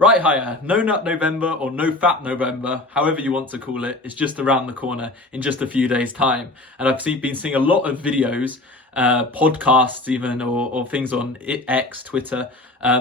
Right, hiya. No Nut November or No Fat November, however you want to call it, is just around the corner in just a few days' time. And been seeing a lot of videos, podcasts even, or things on X, Twitter,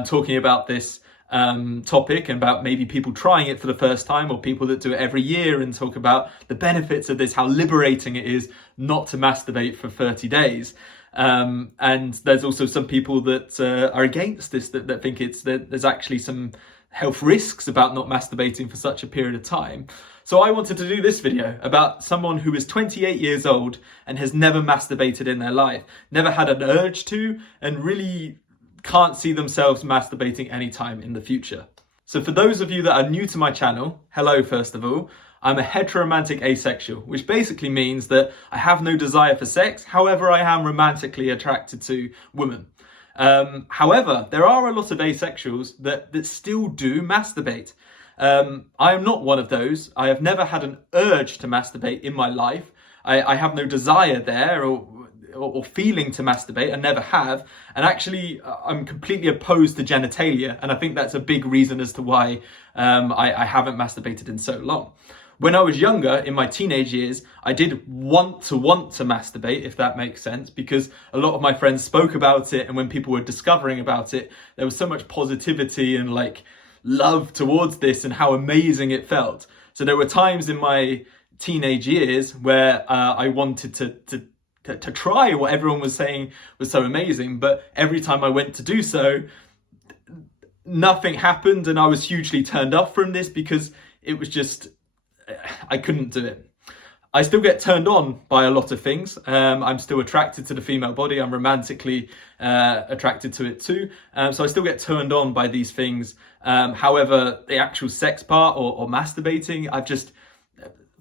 talking about this topic and about maybe people trying it for the first time or people that do it every year and talk about the benefits of this, how liberating it is not to masturbate for 30 days. And there's also some people that are against this, that think there's actually some health risks about not masturbating for such a period of time. So I wanted to do this video about someone who is 28 years old and has never masturbated in their life, never had an urge to, and really can't see themselves masturbating anytime in the future. So for those of you that are new to my channel, hello first of all. I'm a heteromantic asexual, which basically means that I have no desire for sex, however I am romantically attracted to women. However, there are a lot of asexuals that still do masturbate. I am not one of those. I have never had an urge to masturbate in my life. I have no desire there or feeling to masturbate. I never have. And actually, I'm completely opposed to genitalia. And I think that's a big reason as to why I haven't masturbated in so long. When I was younger, in my teenage years, I did want to masturbate, if that makes sense, because a lot of my friends spoke about it, and when people were discovering about it, there was so much positivity and like love towards this and how amazing it felt. So there were times in my teenage years where I wanted to try what everyone was saying was so amazing, but every time I went to do so, nothing happened, and I was hugely turned off from this because it was just, I couldn't do it. I still get turned on by a lot of things. I'm still attracted to the female body. I'm romantically attracted to it too. So I still get turned on by these things. However, the actual sex part or masturbating, I've just,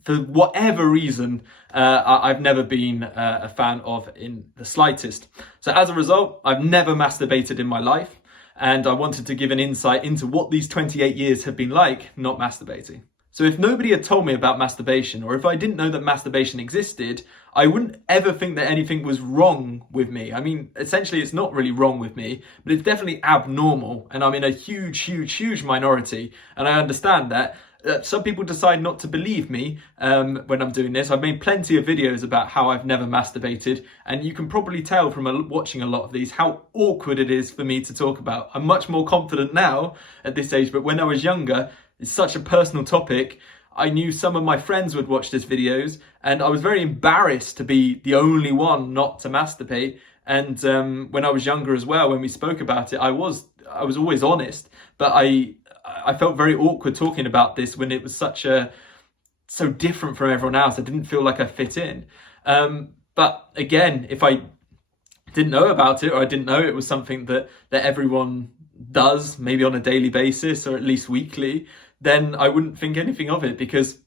for whatever reason, I've never been a fan of in the slightest. So as a result, I've never masturbated in my life. And I wanted to give an insight into what these 28 years have been like not masturbating. So if nobody had told me about masturbation, or if I didn't know that masturbation existed, I wouldn't ever think that anything was wrong with me. I mean, essentially it's not really wrong with me, but it's definitely abnormal. And I'm in a huge minority. And I understand that. Some people decide not to believe me when I'm doing this. I've made plenty of videos about how I've never masturbated, and you can probably tell from watching a lot of these how awkward it is for me to talk about. I'm much more confident now at this age, but when I was younger, it's such a personal topic. I knew some of my friends would watch these videos, and I was very embarrassed to be the only one not to masturbate. And when I was younger as well, when we spoke about it, I was always honest, but I felt very awkward talking about this when it was so different from everyone else. I didn't feel like I fit in. But again, if I didn't know about it, or I didn't know it was something that everyone does, maybe on a daily basis or at least weekly, then I wouldn't think anything of it, because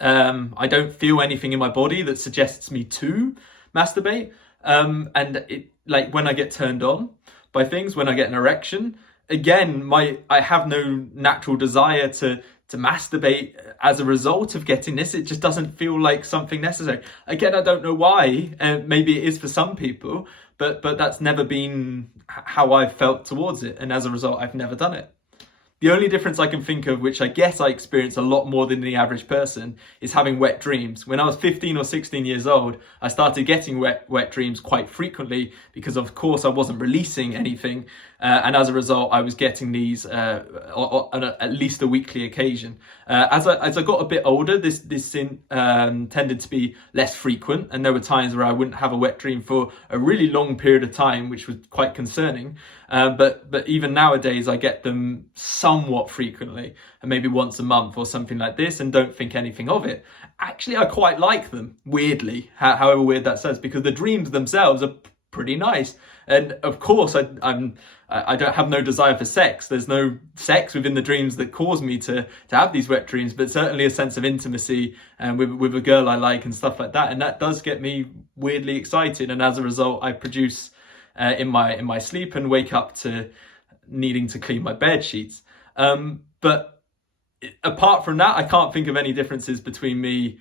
I don't feel anything in my body that suggests me to masturbate. And it, like when I get turned on by things, when I get an erection, again, I have no natural desire to masturbate as a result of getting this. It just doesn't feel like something necessary. Again, I don't know why, and maybe it is for some people, but that's never been how I've felt towards it, and as a result, I've never done it. The only difference I can think of, which I guess I experience a lot more than the average person, is having wet dreams. When I was 15 or 16 years old, I started getting wet dreams quite frequently because, of course, I wasn't releasing anything. And as a result, I was getting these on at least a weekly occasion. As I got a bit older, this tended to be less frequent. And there were times where I wouldn't have a wet dream for a really long period of time, which was quite concerning. But even nowadays, I get them somewhat frequently, and maybe once a month or something like this, and don't think anything of it. Actually, I quite like them, weirdly, however weird that sounds, because the dreams themselves are pretty nice. And of course, I don't have no desire for sex. There's no sex within the dreams that cause me to have these wet dreams, but certainly a sense of intimacy and with a girl I like and stuff like that. And that does get me weirdly excited. And as a result, I produce in my sleep and wake up to needing to clean my bed sheets. But apart from that, I can't think of any differences between me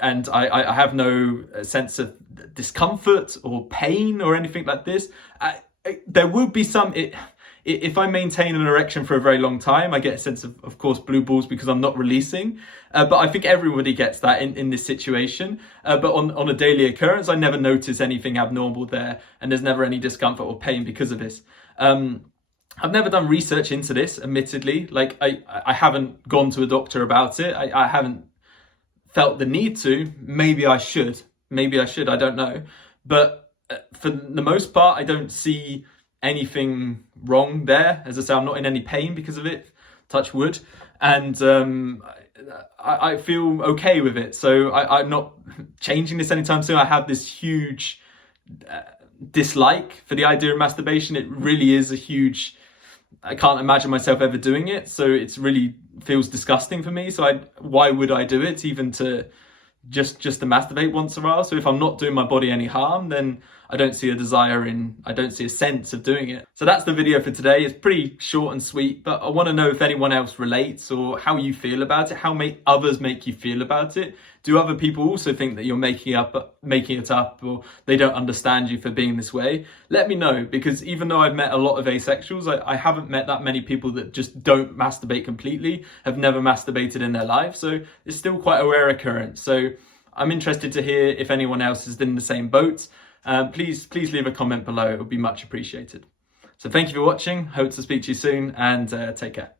and I have no sense of discomfort or pain or anything like this. There would be some, if I maintain an erection for a very long time, I get a sense of course, blue balls because I'm not releasing. But I think everybody gets that in this situation. But on a daily occurrence, I never notice anything abnormal there, and there's never any discomfort or pain because of this. I've never done research into this, admittedly. Like, I haven't gone to a doctor about it. I haven't felt the need to. Maybe I should, I don't know. But for the most part, I don't see anything wrong there. As I say, I'm not in any pain because of it, touch wood. And I feel okay with it. So I'm not changing this anytime soon. I have this huge dislike for the idea of masturbation. It really is a huge... I can't imagine myself ever doing it, so it's really feels disgusting for me. So why would I do it, even to just to masturbate once in a while? So if I'm not doing my body any harm, then I don't see a sense of doing it. So that's the video for today. It's pretty short and sweet, but I want to know if anyone else relates or how you feel about it. How others make you feel about it? Do other people also think that you're making it up, or they don't understand you for being this way? Let me know, because even though I've met a lot of asexuals, I haven't met that many people that just don't masturbate completely, have never masturbated in their life. So it's still quite a rare occurrence. So I'm interested to hear if anyone else is in the same boat. Please leave a comment below. It would be much appreciated. So thank you for watching. Hope to speak to you soon, and take care.